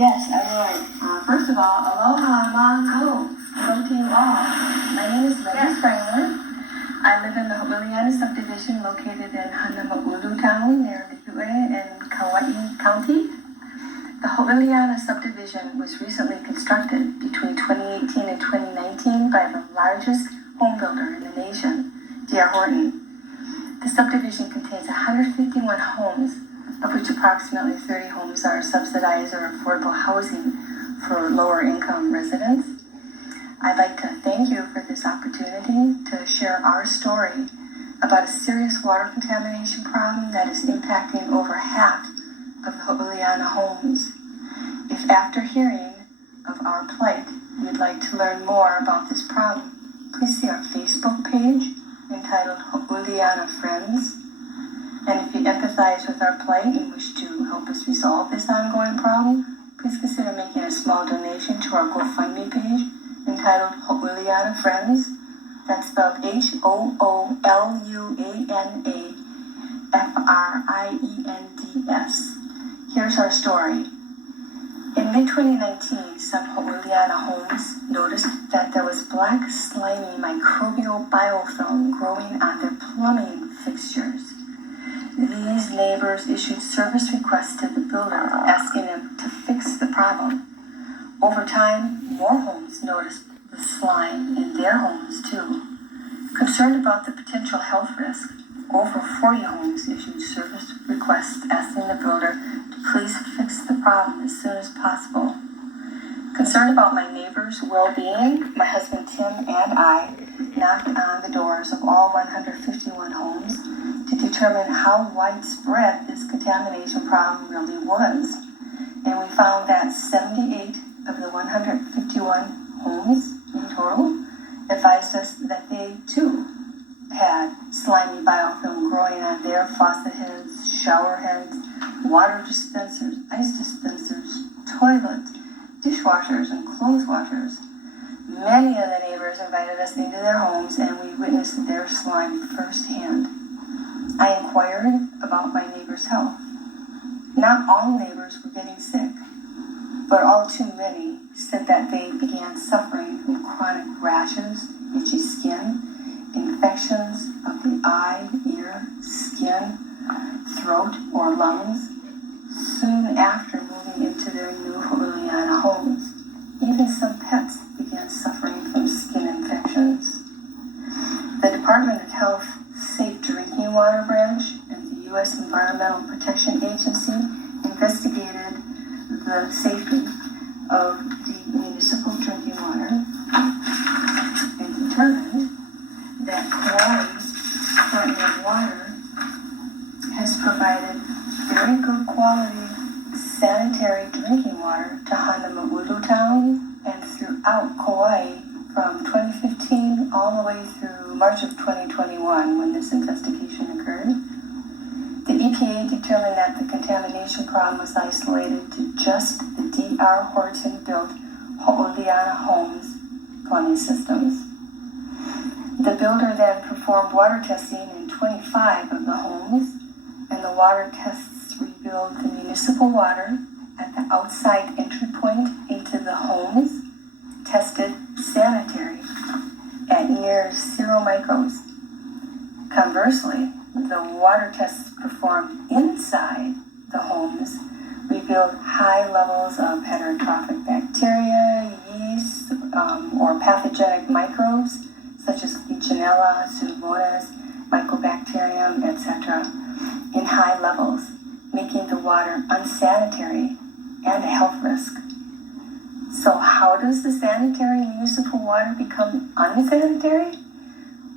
Yes, I would. First of all, aloha, mahalo. Hello to you all. My name is Letty Springler. I live in the Hooluana subdivision located in Hanamaulu town near Lihue in Kauai County. The Hooluana subdivision was recently constructed between 2018 and 2019 by the largest home builder in the nation, DR Horton. The subdivision contains 151 homes, of which approximately 30 homes are subsidized or affordable housing for lower income residents. I'd like to thank you for this opportunity to share our story about a serious water contamination problem that is impacting over half of the Hooluana homes. If after hearing of our plight, you'd like to learn more about this problem, please see our Facebook page entitled Hooluana Friends. And if you empathize with our plight and wish to help us resolve this ongoing problem, please consider making a small donation to our GoFundMe page entitled Hooluana Friends. That's spelled HOOLUANAFRIENDS. Here's our story. In mid-2019, some Hooluana homes noticed that there was black, slimy microbial biofilm growing on their plumbing fixtures. These neighbors issued service requests to the builder, asking him to fix the problem. Over time, more homes noticed the slime in their homes too. Concerned about the potential health risk, over 40 homes issued service requests asking the builder to please fix the problem as soon as possible. Concerned about my neighbors' well-being, my husband Tim and I knocked on the doors of all 151 homes to determine how widespread this contamination problem really was. And we found that 78 of the 151 homes in total advised us that they too had slimy biofilm growing on their faucet heads, shower heads, water dispensers, ice dispensers, toilets, dishwashers, and clothes washers. Many of the neighbors invited us into their homes and we witnessed their slime firsthand. I inquired about my neighbors' health. Not all neighbors were getting sick, but all too many said that they began suffering from chronic rashes, itchy skin, infections of the eye, ear, skin, throat, or lungs soon after moving into their new Hooluana homes. Even some pets began suffering from skin infections. The Department of Health Safe Drinking Water Branch and the U.S. Environmental Protection Agency investigated the safety of the municipal drinking water and determined that Kauai's Department of Water has provided very good quality sanitary drinking water to Hanamaulu town and throughout Kauai from 2015 all the way through March of 2021 when this investigation occurred. The EPA determined that the contamination problem was isolated to just the DR Horton built Hooluana homes plumbing systems. The builder then performed water testing in 25 of the homes, and the water tests revealed the municipal water at the outside entry point into the homes tested sanitary at near 0 microns. Conversely, the water tests performed inside the homes revealed high levels of heterotrophic bacteria, yeast, or pathogenic microbes such as Legionella, Pseudomonas, Mycobacterium, etc. in high levels, making the water unsanitary and a health risk. So how does the sanitary municipal water become unsanitary?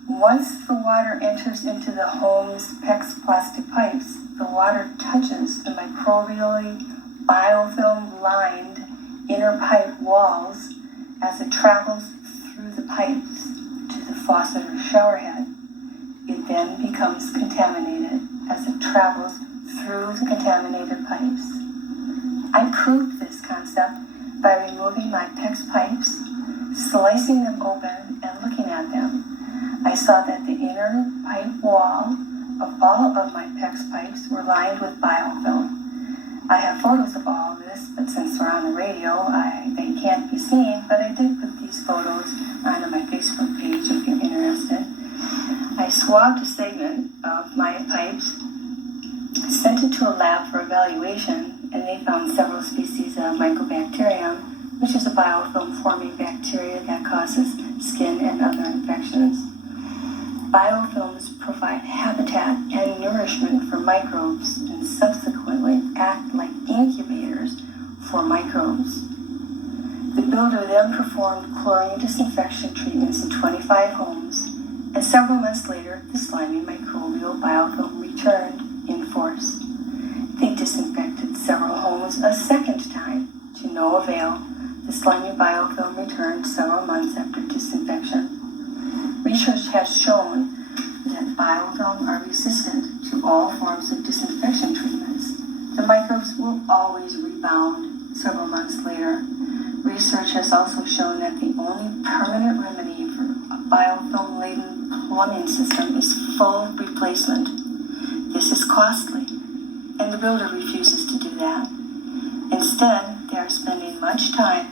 Once the water enters into the home's PEX plastic pipes, the water touches the microbially biofilm-lined inner pipe walls as it travels through the pipes to the faucet or shower head. It then becomes contaminated as it travels through the contaminated pipes. I proved this concept by removing my PEX pipes, slicing them open, and looking at them. I saw that the inner pipe wall of all of my PEX pipes were lined with biofilm. I have photos of all of this notice, but since we're on the radio, they can't be seen, but I did put these photos onto my Facebook page if you're interested. I swabbed a segment of my pipes, sent it to a lab for evaluation, and they found several species of mycobacterium, which is a biofilm-forming bacteria that causes skin and other infections. Biofilms provide habitat and nourishment for microbes and subsequently act like incubators for microbes. The builder then performed chlorine disinfection treatments in 25 homes, and several months later, the slimy microbial biofilm returned in force. They disinfected several homes a second time, to no avail. The slimy biofilm returned several months after disinfection. Research has shown that biofilm are resistant to all forms of disinfection treatments. The microbes will always rebound several months later. Research has also shown that the only permanent remedy for a biofilm-laden plumbing system is full replacement. This is costly, and the builder refuses to do that. Instead, they are spending much time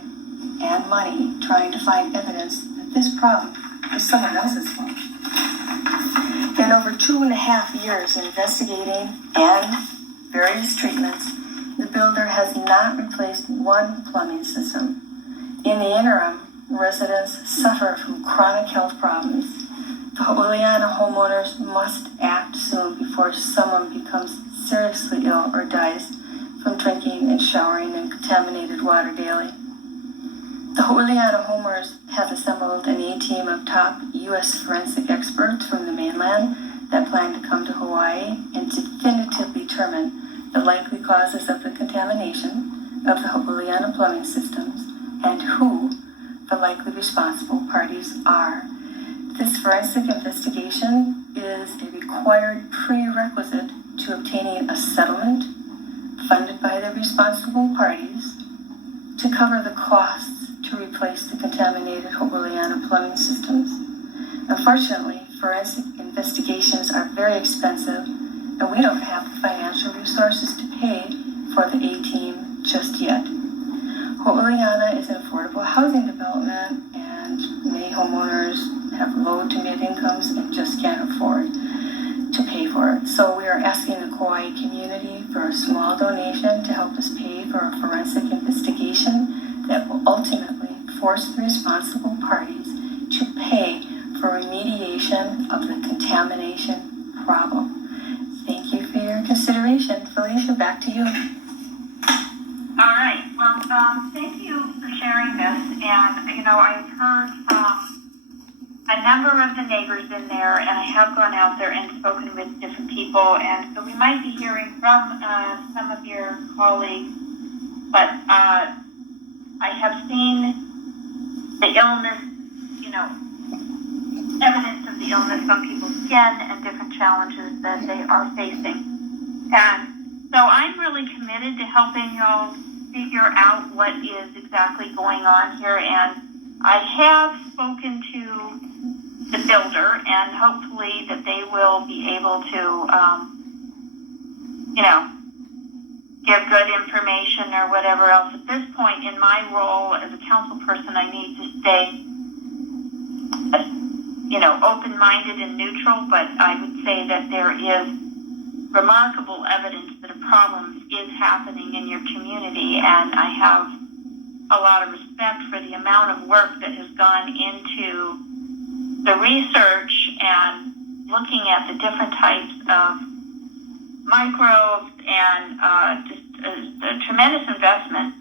and money trying to find evidence that this problem is someone else's fault. In over 2.5 years investigating and various treatments, the builder has not replaced one plumbing system. In the interim, residents suffer from chronic health problems. The Hooluana homeowners must act soon before someone becomes seriously ill or dies from drinking and showering in contaminated water daily. The Hooluana homeowners have assembled an A-team of top U.S. forensic experts from the mainland that plan to come to Hawaii and definitively determine the likely causes of the contamination of the Hooluana plumbing systems and who the likely responsible parties are. This forensic investigation is a required prerequisite to obtaining a settlement funded by the responsible parties to cover the costs to replace the contaminated Hooluana plumbing systems. Unfortunately, forensic investigations are very expensive, and we don't have the financial resources to pay for the A-team just yet. Hooluana is an affordable housing development, and many homeowners have low to mid incomes and just can't afford to pay for it. So we are asking the Kauai community for a small donation to help us pay for a forensic investigation that will ultimately force the responsible parties to pay for remediation of the contamination problem. Thank you for your consideration. Felicia, back to you. All right. Well, thank you for sharing this. And, I've heard a number of the neighbors in there, and I have gone out there and spoken with different people. And so we might be hearing from some of your colleagues, but I have seen the illness, evidence of the illness on people's skin and different challenges that they are facing. And so I'm really committed to helping y'all figure out what is exactly going on here. And I have spoken to the builder, and hopefully that they will be able to, give good information or whatever else. At this point in my role as a council person, I need to stay, open-minded and neutral, but I would say that there is remarkable evidence that a problem is happening in your community, and I have a lot of respect for the amount of work that has gone into the research and looking at the different types of microbes and just a tremendous investment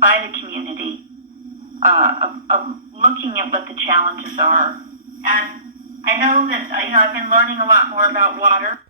by the community of looking at what the challenges are. And I know that I've been learning a lot more about water.